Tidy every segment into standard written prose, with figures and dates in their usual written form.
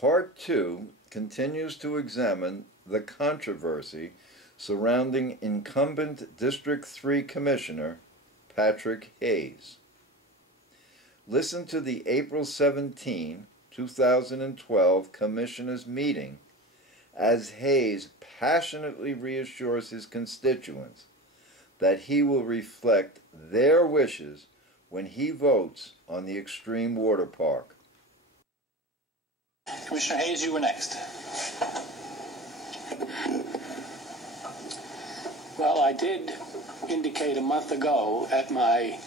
Part 2 continues to examine the controversy surrounding incumbent District 3 Commissioner Patrick Hayes. Listen to the April 17, 2012 Commissioners' meeting as Hayes passionately reassures his constituents that he will reflect their wishes when he votes on the Extreme Water Park. Commissioner Hayes, you were next. Well, I did indicate a month ago at my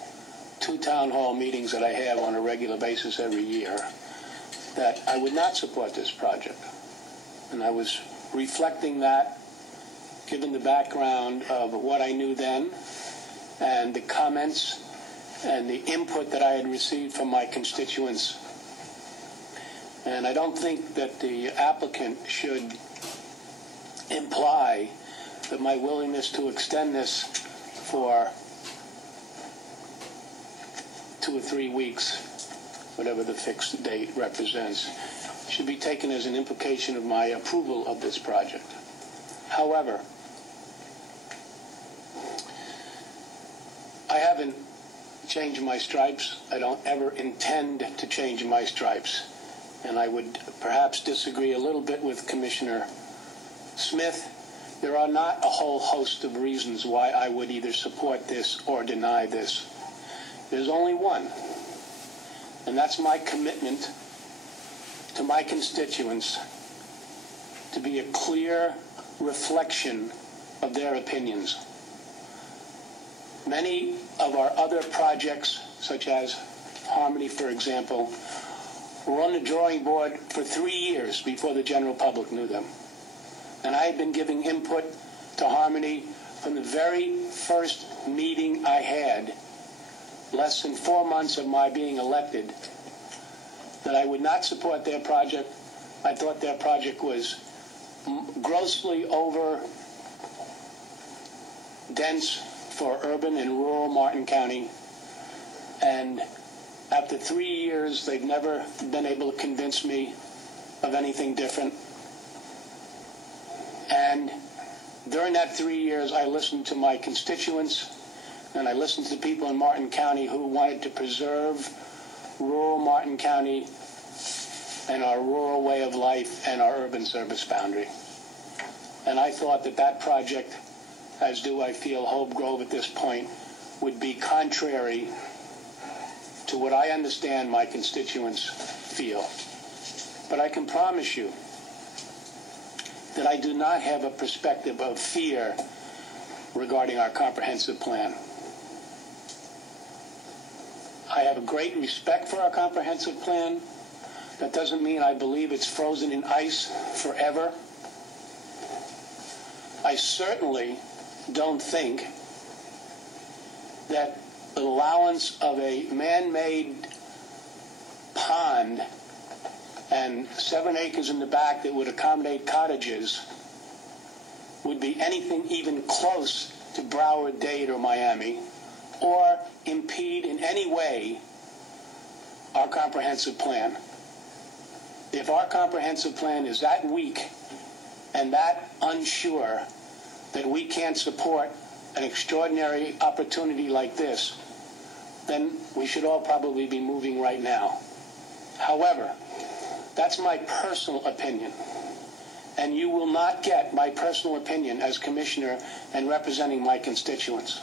2 town hall meetings that I have on a regular basis every year that I would not support this project. And I was reflecting that, given the background of what I knew then and the comments and the input that I had received from my constituents. And I don't think that the applicant should imply that my willingness to extend this for 2 or 3 weeks, whatever the fixed date represents, should be taken as an implication of my approval of this project. However, I haven't changed my stripes. I don't ever intend to change my stripes. And I would perhaps disagree a little bit with Commissioner Smith. There are not a whole host of reasons why I would either support this or deny this. There's only one, and that's my commitment to my constituents to be a clear reflection of their opinions. Many of our other projects, such as Harmony, for example, were on the drawing board for 3 years before the general public knew them. And I had been giving input to Harmony from the very first meeting I had, less than 4 months of my being elected, that I would not support their project. I thought their project was grossly over dense for urban and rural Martin County. And after 3 years, they've never been able to convince me of anything different. And during that 3 years, I listened to my constituents, and I listened to the people in Martin County who wanted to preserve rural Martin County and our rural way of life and our urban service boundary. And I thought that that project, as do I feel Hope Grove at this point, would be contrary to what I understand my constituents feel. But I can promise you that I do not have a perspective of fear regarding our comprehensive plan. I have a great respect for our comprehensive plan. That doesn't mean I believe it's frozen in ice forever. I certainly don't think that the allowance of a man-made pond and 7 acres in the back that would accommodate cottages would be anything even close to Broward, Dade, or Miami, or impede in any way our comprehensive plan. If our comprehensive plan is that weak and that unsure that we can't support an extraordinary opportunity like this, then we should all probably be moving right now. However, that's my personal opinion, and you will not get my personal opinion as commissioner and representing my constituents.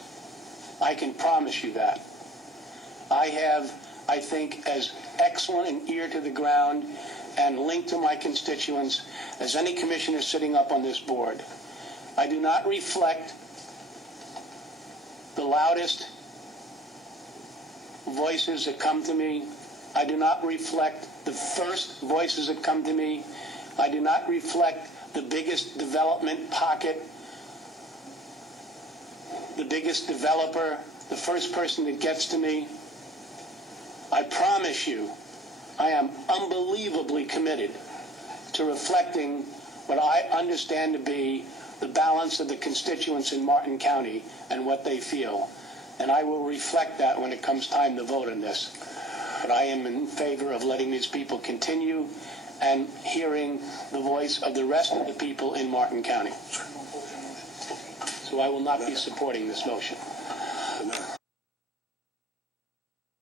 I can promise you that. I have, I think, as excellent an ear to the ground and link to my constituents as any commissioner sitting up on this board. I do not reflect the loudest voices that come to me. I do not reflect the first voices that come to me. I do not reflect the biggest development pocket, the biggest developer, the first person that gets to me. I promise you, I am unbelievably committed to reflecting what I understand to be the balance of the constituents in Martin County and what they feel. And I will reflect that when it comes time to vote on this. But I am in favor of letting these people continue and hearing the voice of the rest of the people in Martin County. So I will not be supporting this motion.